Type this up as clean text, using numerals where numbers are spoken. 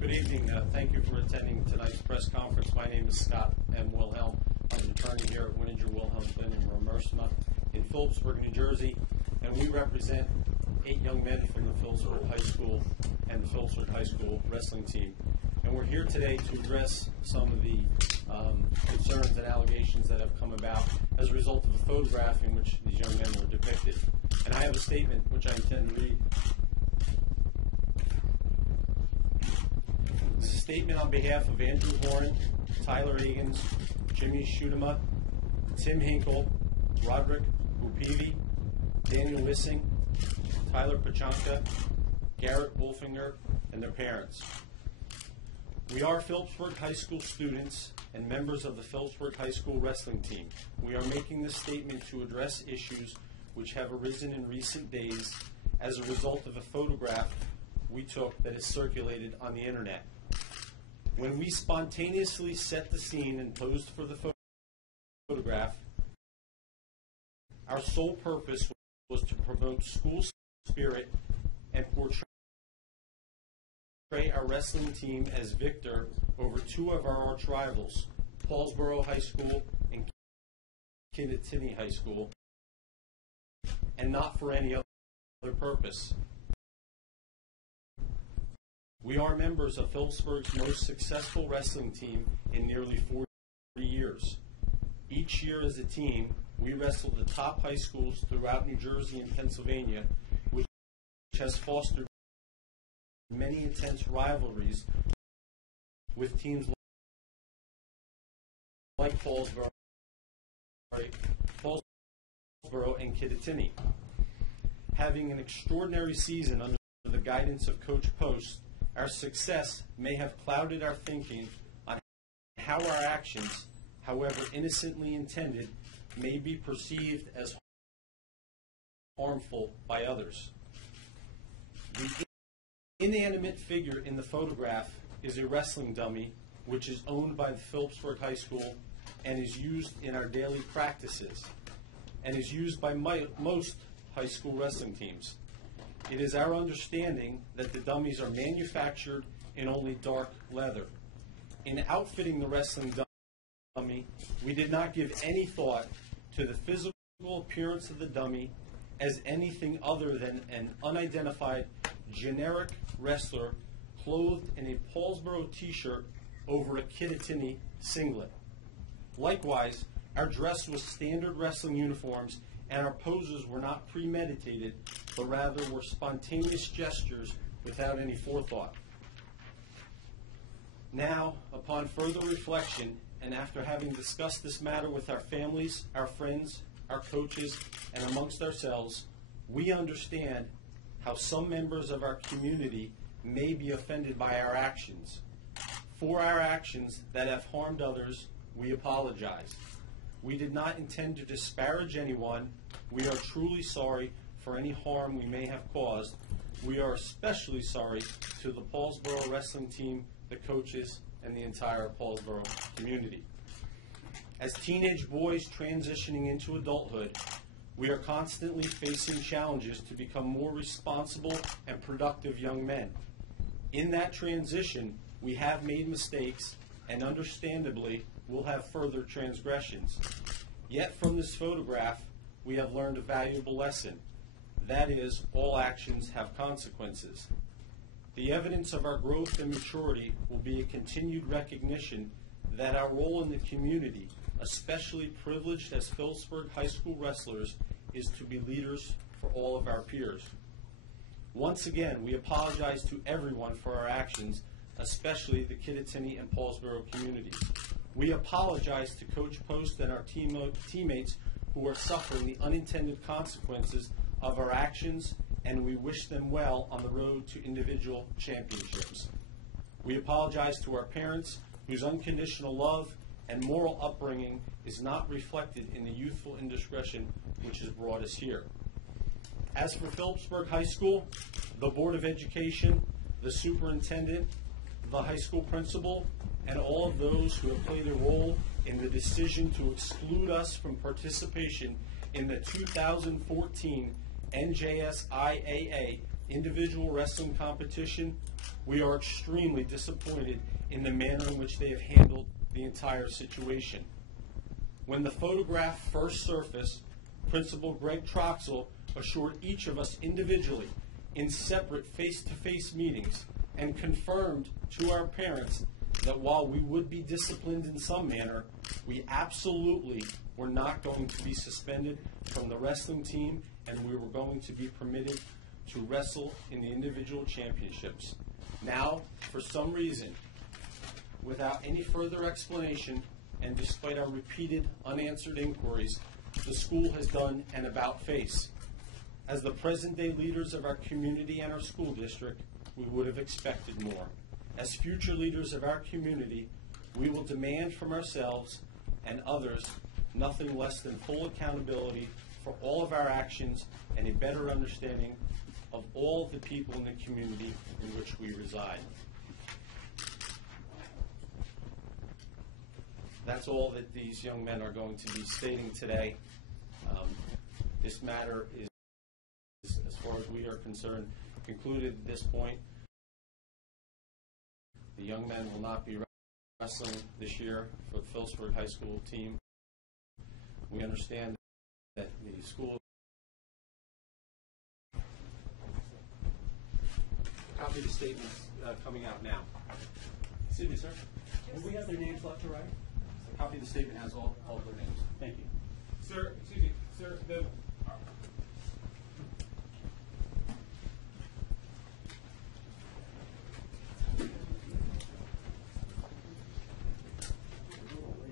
Good evening. Thank you for attending tonight's press conference. My name is Scott M. Wilhelm. I'm an attorney here at Winninger, Wilhelm, Flynn, and Remersma in Phillipsburg, New Jersey, and we represent 8 young men from the Phillipsburg High School and the Phillipsburg High School wrestling team. And we're here today to address some of the concerns and allegations that have come about as a result of a photograph in which these young men were depicted. And I have a statement which I intend to read. It's a statement on behalf of Andrew Horan, Tyler Egan's, Jimmy Schutema, Tim Hinkle, Roderick Upivi, Daniel Wissing, Tyler Pachanka, Garrett Wolfinger, and their parents. We are Phillipsburg High School students and members of the Phillipsburg High School wrestling team. We are making this statement to address issues which have arisen in recent days as a result of a photograph we took that is circulated on the internet. When we spontaneously set the scene and posed for the photograph, our sole purpose was to promote school spirit and portray our wrestling team as victor over 2 of our arch rivals, Paulsboro High School and Kittatinny High School, and not for any other purpose. We are members of Phillipsburg's most successful wrestling team in nearly 40 years. Each year as a team, we wrestle the top high schools throughout New Jersey and Pennsylvania, which has fostered many intense rivalries with teams like Paulsboro and Kittatinny. Having an extraordinary season under the guidance of Coach Post, our success may have clouded our thinking on how our actions, however innocently intended, may be perceived as harmful by others. The inanimate figure in the photograph is a wrestling dummy which is owned by the Phillipsburg High School and is used in our daily practices and is used by most high school wrestling teams. It is our understanding that the dummies are manufactured in only dark leather. In outfitting the wrestling dummy, we did not give any thought to the physical appearance of the dummy as anything other than an unidentified generic wrestler clothed in a Paulsboro t-shirt over a Kittatinny singlet. Likewise, our dress was standard wrestling uniforms and our poses were not premeditated, but rather were spontaneous gestures without any forethought. Now, upon further reflection, and after having discussed this matter with our families, our friends, our coaches, and amongst ourselves, we understand how some members of our community may be offended by our actions. For our actions that have harmed others, we apologize. We did not intend to disparage anyone. We are truly sorry for any harm we may have caused. We are especially sorry to the Paulsboro wrestling team, the coaches, and the entire Paulsboro community. As teenage boys transitioning into adulthood, we are constantly facing challenges to become more responsible and productive young men. In that transition, we have made mistakes and understandably will have further transgressions. Yet from this photograph, we have learned a valuable lesson. That is, all actions have consequences. The evidence of our growth and maturity will be a continued recognition that our role in the community, especially privileged as Phillipsburg High School wrestlers, is to be leaders for all of our peers. Once again, we apologize to everyone for our actions, especially the Kittatinny and Paulsboro communities. We apologize to Coach Post and our teammates who are suffering the unintended consequences of our actions, and we wish them well on the road to individual championships. We apologize to our parents whose unconditional love and moral upbringing is not reflected in the youthful indiscretion which has brought us here. As for Phillipsburg High School, the Board of Education, the superintendent, the high school principal, and all of those who have played a role in the decision to exclude us from participation in the 2014 NJSIAA individual wrestling competition, we are extremely disappointed in the manner in which they have handled the entire situation. When the photograph first surfaced, Principal Greg Troxel assured each of us individually in separate face-to-face meetings and confirmed to our parents that while we would be disciplined in some manner, we absolutely were not going to be suspended from the wrestling team, and we were going to be permitted to wrestle in the individual championships. Now, for some reason, without any further explanation, and despite our repeated unanswered inquiries, the school has done an about-face. As the present-day leaders of our community and our school district, we would have expected more. As future leaders of our community, we will demand from ourselves and others nothing less than full accountability for all of our actions and a better understanding of all of the people in the community in which we reside. That's all that these young men are going to be stating today. This matter is, as far as we are concerned, concluded at this point. The young men will not be wrestling this year for the Phillipsburg High School team. We understand that the school copy of the statements coming out now. Excuse me, sir. Will we have their names left or right? The copy of the statement has all their names.